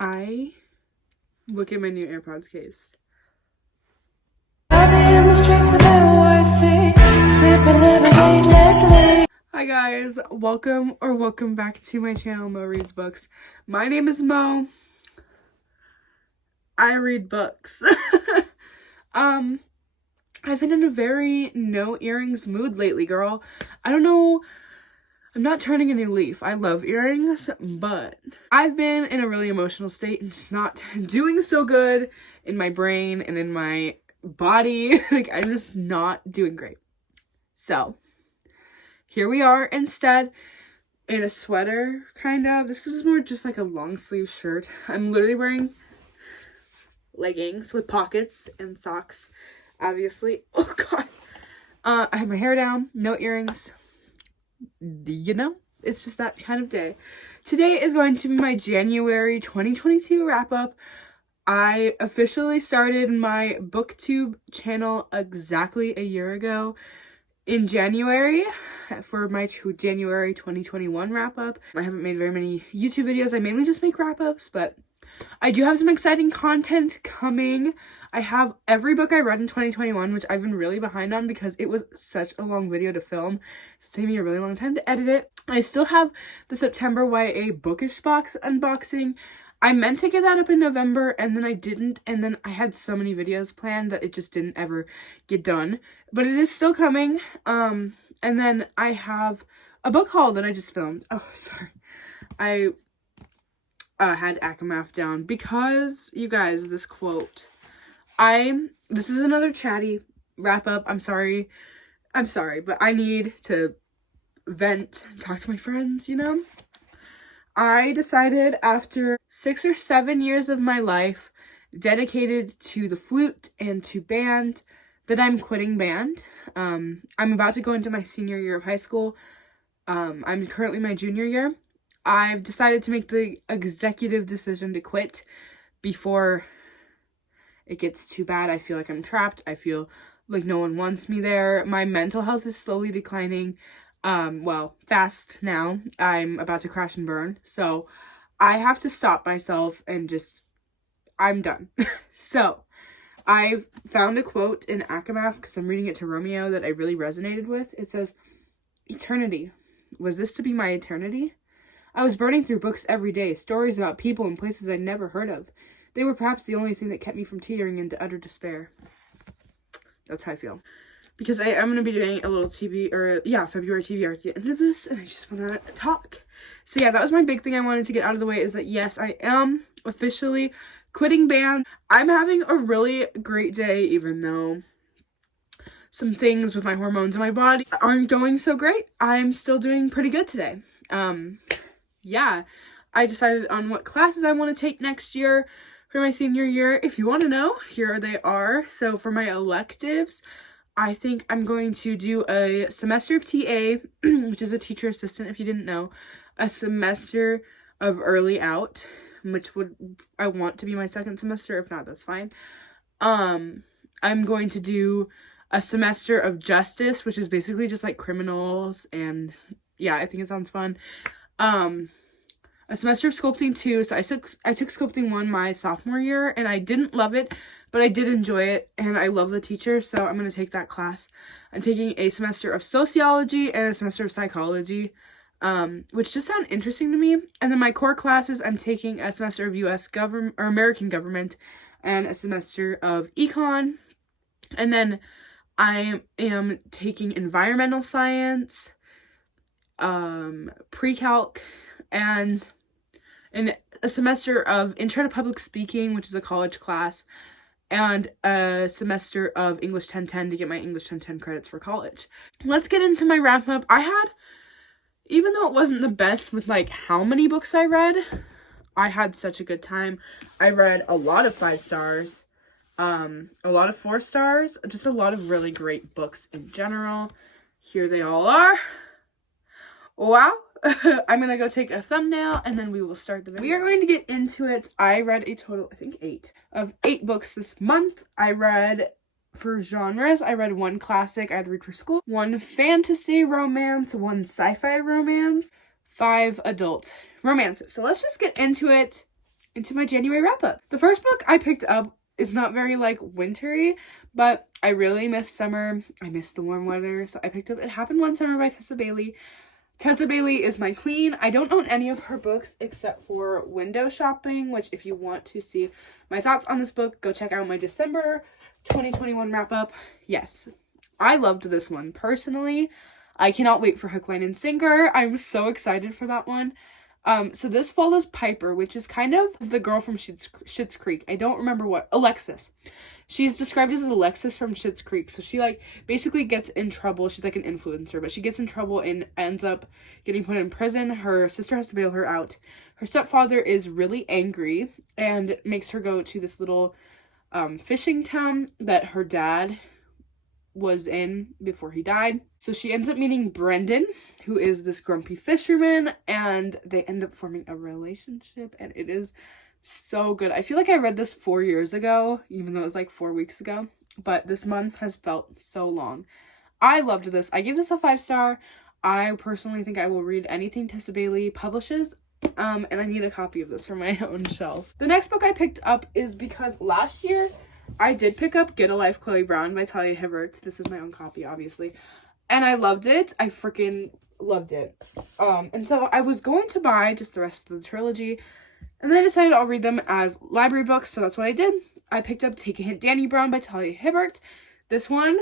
I look at my new AirPods case. Hi guys, welcome back to my channel, Mo Reads Books. My name is Mo. I read books. I've been in a very no earrings mood lately, girl. I don't know. I'm not turning a new leaf. I love earrings, but I've been in a really emotional state and just not doing so good in my brain and in my body. Like, I'm just not doing great. So, here we are instead in a sweater, kind of. This is more just like a long sleeve shirt. I'm literally wearing leggings with pockets and socks, obviously. Oh, God. I have my hair down, no earrings. You know, it's just that kind of day. Today is going to be my January 2022 wrap up. I officially started my booktube channel exactly a year ago in January for my January 2021 wrap up. I haven't made very many YouTube videos. I mainly just make wrap ups, but I do have some exciting content coming. I have every book I read in 2021, which I've been really behind on because it was such a long video to film. It's taken me a really long time to edit it. I still have the September YA Bookish box unboxing. I meant to get that up in November and then I didn't, and then I had so many videos planned that it just didn't ever get done. But it is still coming. And then I have a book haul that I just filmed. Oh, sorry. I had Akamath down because, you guys, this quote. This is another chatty wrap up. I'm sorry, but I need to vent, talk to my friends, you know? I decided after 6 or 7 years of my life dedicated to the flute and to band that I'm quitting band. I'm about to go into my senior year of high school. I'm currently my junior year. I've decided to make the executive decision to quit before it gets too bad. I feel like I'm trapped. I feel like no one wants me there. My mental health is slowly declining. Well, fast now. I'm about to crash and burn. So I have to stop myself and just, I'm done. So I found a quote in Akamath because I'm reading it to Romeo that I really resonated with. It says, "Eternity. Was this to be my eternity? I was burning through books every day, stories about people and places I'd never heard of. They were perhaps the only thing that kept me from teetering into utter despair." That's how I feel. Because I am going to be doing a little February TBR at the end of this, and I just want to talk. So yeah, that was my big thing I wanted to get out of the way, is that yes, I am officially quitting band. I'm having a really great day, even though some things with my hormones in my body aren't going so great. I'm still doing pretty good today. Yeah, I decided on what classes I want to take next year for my senior year. If you want to know, here they are. So for my electives, I think I'm going to do a semester of TA, which is a teacher assistant, if you didn't know, a semester of early out, which I want to be my second semester. If not, that's fine. I'm going to do a semester of justice, which is basically just like criminals, and yeah, I think it sounds fun. A semester of sculpting 2. So I took sculpting 1 my sophomore year, and I didn't love it, but I did enjoy it, and I love the teacher, so I'm going to take that class. I'm taking a semester of sociology and a semester of psychology, which just sound interesting to me. And then my core classes, I'm taking a semester of U.S. government or American government and a semester of econ. And then I am taking environmental science, pre-calc, and a semester of Intro to Public Speaking, which is a college class, and a semester of English 1010 to get my English 1010 credits for college. Let's get into my wrap up. Even though it wasn't the best with like how many books I read, I had such a good time. I read a lot of 5 stars, a lot of 4 stars, just a lot of really great books in general. Here they all are. Wow. I'm gonna go take a thumbnail and then we will start the video. We are going to get into it. I read a total, I think 8 books this month. I read, for genres, I read 1 classic I had to read for school, 1 fantasy romance, 1 sci-fi romance, 5 adult romances. So let's just get into it. into my January wrap-up. The first book I picked up is not very, like, wintry, but I really miss summer. I miss the warm weather, so I picked up It Happened One Summer by Tessa Bailey. Tessa Bailey is my queen. I don't own any of her books except for Window Shopping, which if you want to see my thoughts on this book, go check out my December 2021 wrap-up. Yes, I loved this one personally. I cannot wait for Hook, Line, and Sinker. I'm so excited for that one. So this follows Piper, which is kind of the girl from Schitt's Creek. I don't remember what. Alexis. She's described as Alexis from Schitt's Creek. So she, like, basically gets in trouble. She's, like, an influencer, but she gets in trouble and ends up getting put in prison. Her sister has to bail her out. Her stepfather is really angry and makes her go to this little fishing town that her dad was in before he died. So she ends up meeting Brendan, who is this grumpy fisherman, and they end up forming a relationship, and it is so good. I feel like I read this 4 years ago, even though it was like 4 weeks ago, but this month has felt so long. I loved this. I gave this a 5-star. I personally think I will read anything Tessa Bailey publishes, and I need a copy of this for my own shelf. The next book I picked up is because last year I did pick up Get a Life, Chloe Brown by Talia Hibbert. This is my own copy, obviously. And I loved it. I freaking loved it. And so I was going to buy just the rest of the trilogy. And then I decided I'll read them as library books. So that's what I did. I picked up Take a Hint, Danny Brown by Talia Hibbert. This one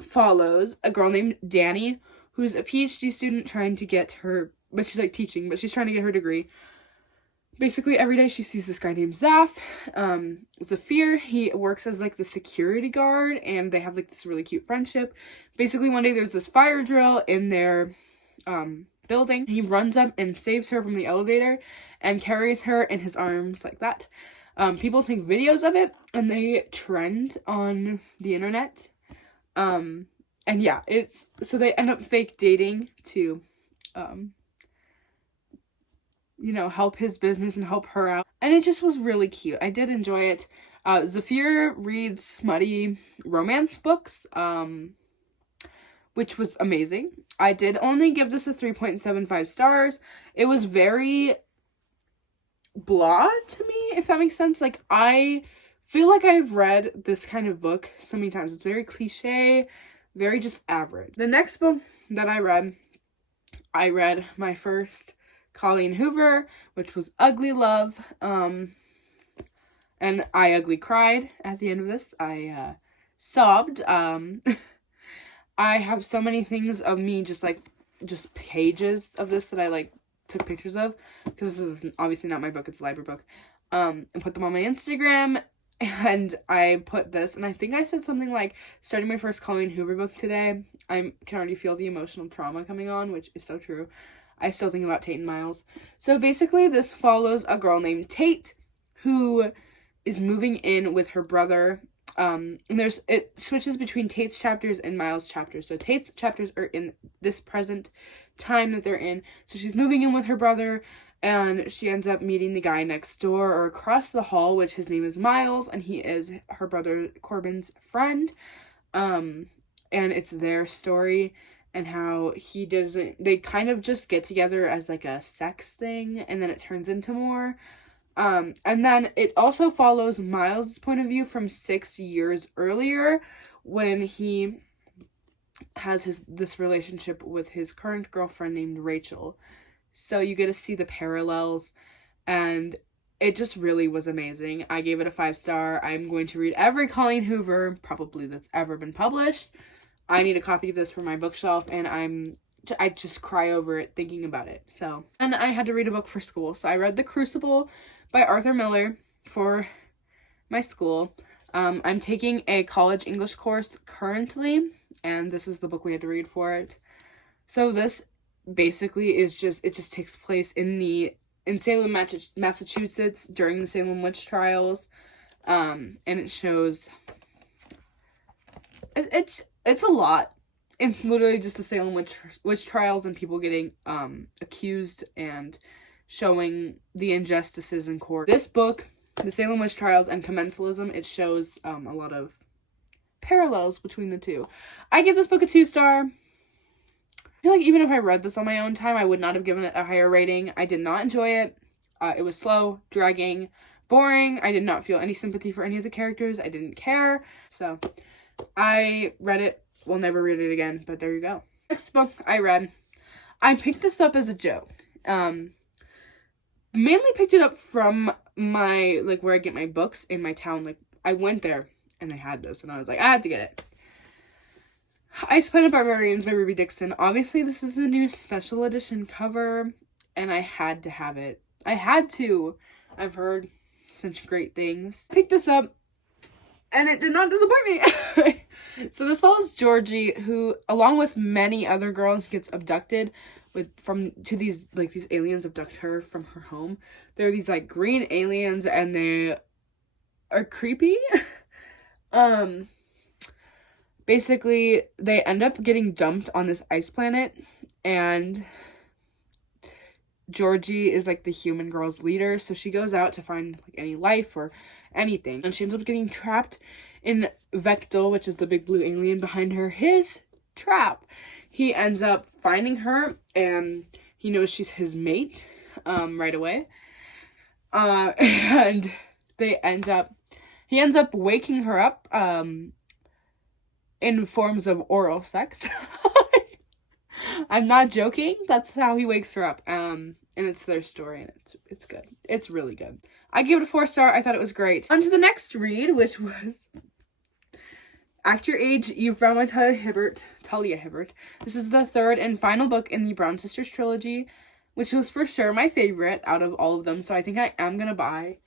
follows a girl named Danny, who's a PhD student trying to get her, but she's like teaching, but she's trying to get her degree. Basically, every day she sees this guy named Zaf, Zafir. He works as, like, the security guard, and they have, like, this really cute friendship. Basically, one day there's this fire drill in their building. He runs up and saves her from the elevator and carries her in his arms like that. People take videos of it, and they trend on the internet. And yeah, so they end up fake dating to you know, help his business and help her out. And it just was really cute. I did enjoy it. Zafir reads smutty romance books, which was amazing. I did only give this a 3.75 stars. It was very blah to me, if that makes sense. Like, I feel like I've read this kind of book so many times. It's very cliche, very just average. The next book that I read my first Colleen Hoover, which was Ugly Love, and I ugly cried at the end of this. I sobbed. I have so many things of me just pages of this that I, like, took pictures of, because this is obviously not my book, it's a library book, and put them on my Instagram, and I put this, and I think I said something like, starting my first Colleen Hoover book today. I can already feel the emotional trauma coming on, which is so true. I still think about Tate and Miles. So basically, this follows a girl named Tate who is moving in with her brother. And it switches between Tate's chapters and Miles' chapters. So Tate's chapters are in this present time that they're in. So she's moving in with her brother, and she ends up meeting the guy next door or across the hall, which his name is Miles, and he is her brother Corbin's friend. And it's their story. And how they kind of just get together as, like, a sex thing, and then it turns into more. And then it also follows Miles' point of view from 6 years earlier, when he has this relationship with his current girlfriend named Rachel. So you get to see the parallels, and it just really was amazing. I gave it a 5-star. I'm going to read every Colleen Hoover, probably, that's ever been published. I need a copy of this for my bookshelf, and I just cry over it thinking about it. So, and I had to read a book for school. So I read The Crucible by Arthur Miller for my school. I'm taking a college English course currently, and this is the book we had to read for it. So this basically is it just takes place in Salem, Massachusetts during the Salem witch trials. And it shows it's a lot. It's literally just the Salem witch trials and people getting accused and showing the injustices in court. This book, The Salem Witch Trials and Commensalism, it shows a lot of parallels between the two. I give this book a 2-star. I feel like even if I read this on my own time, I would not have given it a higher rating. I did not enjoy it. It was slow, dragging, boring. I did not feel any sympathy for any of the characters. I didn't care. So I read it. Will never read it again, but there you go. Next book I read. I picked this up as a joke. Mainly picked it up from my, like, where I get my books in my town. Like, I went there and they had this and I was like, I have to get it. Ice Planet Barbarians by Ruby Dixon. Obviously, this is the new special edition cover and I had to have it. I had to. I've heard such great things. Picked this up and it did not disappoint me. So this follows Georgie, who, along with many other girls, gets abducted these aliens abduct her from her home. They're these like green aliens and they are creepy. Basically they end up getting dumped on this ice planet and Georgie is like the human girl's leader, so she goes out to find like any life or anything, and she ends up getting trapped in Vectel, which is the big blue alien behind her, his trap. He ends up finding her and he knows she's his mate right away. And he ends up waking her up in forms of oral sex. I'm not joking. That's how he wakes her up. And it's their story and it's good. It's really good. I gave it a 4-star. I thought it was great. On to the next read, which was Act Your Age, You've Found My Talia Hibbert. This is the third and final book in the Brown Sisters trilogy, which was for sure my favorite out of all of them, so I think I am going to buy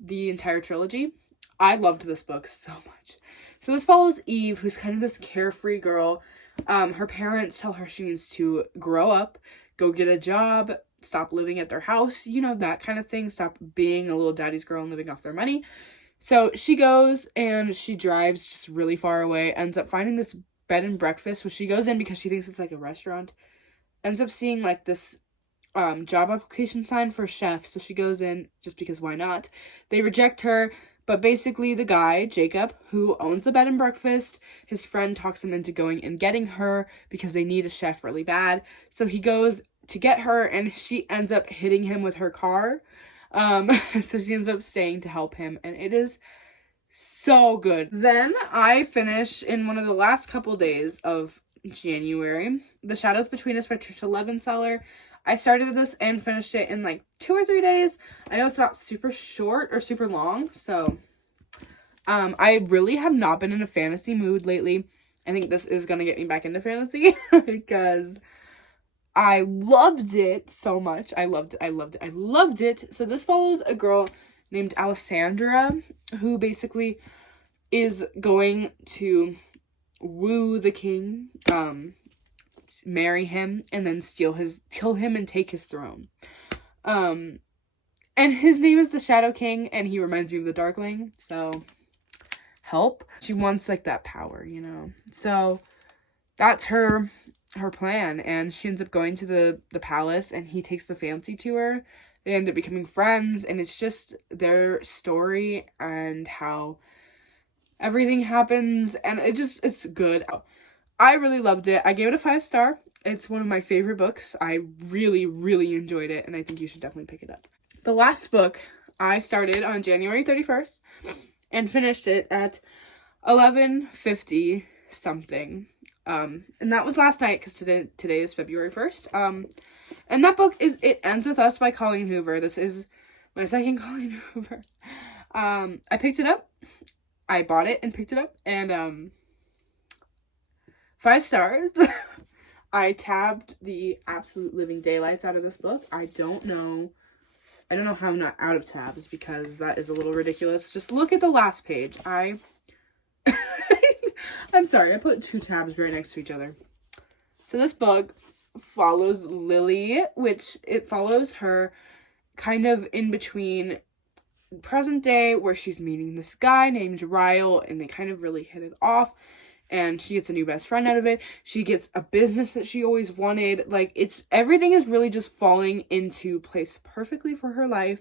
the entire trilogy. I loved this book so much. So this follows Eve, who's kind of this carefree girl. Her parents tell her she needs to grow up, go get a job, stop living at their house, you know, that kind of thing. Stop being a little daddy's girl and living off their money. So she goes and she drives just really far away, ends up finding this bed and breakfast, which she goes in because she thinks it's like a restaurant. Ends up seeing like this job application sign for chef, so she goes in just because why not. They reject her, but basically the guy, Jacob, who owns the bed and breakfast, his friend talks him into going and getting her because they need a chef really bad. So he goes to get her and she ends up hitting him with her car. So she ends up staying to help him, and it is so good. Then I finish in one of the last couple days of January, The Shadows Between Us by Trisha Levenseller. I started this and finished it in like 2 or 3 days. I know it's not super short or super long, so I really have not been in a fantasy mood lately. I think this is gonna get me back into fantasy because I loved it so much. I loved it. So this follows a girl named Alessandra who basically is going to woo the king, marry him, and then kill him and take his throne. And his name is the Shadow King, and he reminds me of the Darkling, so help. She wants like that power, you know. So that's her plan, and she ends up going to the palace, and he takes the fancy to her. They end up becoming friends, and it's just their story and how everything happens, and it's good. I really loved it. I gave it a 5-star. It's one of my favorite books. I really, really enjoyed it, and I think you should definitely pick it up. The last book I started on January 31st and finished it at 11:50 something. And that was last night because today is February 1st. And that book is It Ends With Us by Colleen Hoover. This is my second Colleen Hoover. I picked it up. I bought it and picked it up, and 5 stars. I tabbed the absolute living daylights out of this book. I don't know how I'm not out of tabs because that is a little ridiculous. Just look at the last page. I'm sorry, I put 2 tabs right next to each other. So this book follows Lily, which it follows her kind of in between present day where she's meeting this guy named Ryle, and they kind of really hit it off, and she gets a new best friend out of it. She gets a business that she always wanted. Like, everything is really just falling into place perfectly for her life.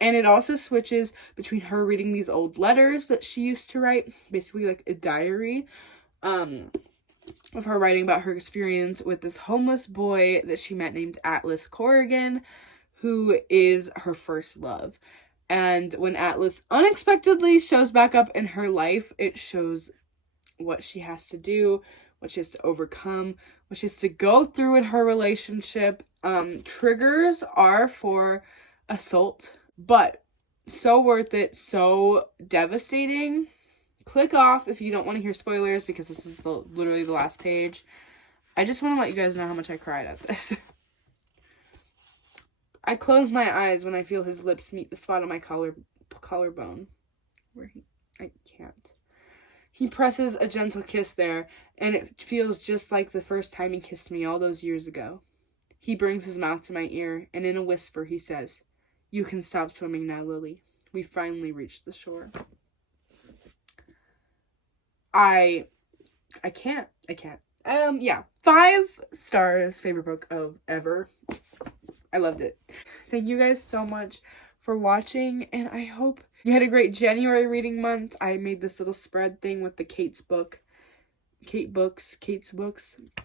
And it also switches between her reading these old letters that she used to write, basically like a diary, of her writing about her experience with this homeless boy that she met named Atlas Corrigan, who is her first love. And when Atlas unexpectedly shows back up in her life, it shows what she has to do, what she has to overcome, what she has to go through in her relationship. Triggers are for assault, but so worth it, so devastating. Click off if you don't want to hear spoilers, because this is literally the last page. I just want to let you guys know how much I cried at this. I close my eyes when I feel his lips meet the spot on my collarbone. I can't. He presses a gentle kiss there, and it feels just like the first time he kissed me all those years ago. He brings his mouth to my ear, and in a whisper he says, "You can stop swimming now, Lily. We finally reached the shore." I can't. Yeah. 5 stars. Favorite book of ever. I loved it. Thank you guys so much for watching, and I hope you had a great January reading month. I made this little spread thing with the Kate's Books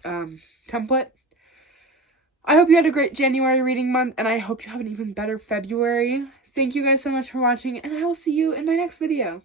template. I hope you had a great January reading month, and I hope you have an even better February. Thank you guys so much for watching, and I will see you in my next video.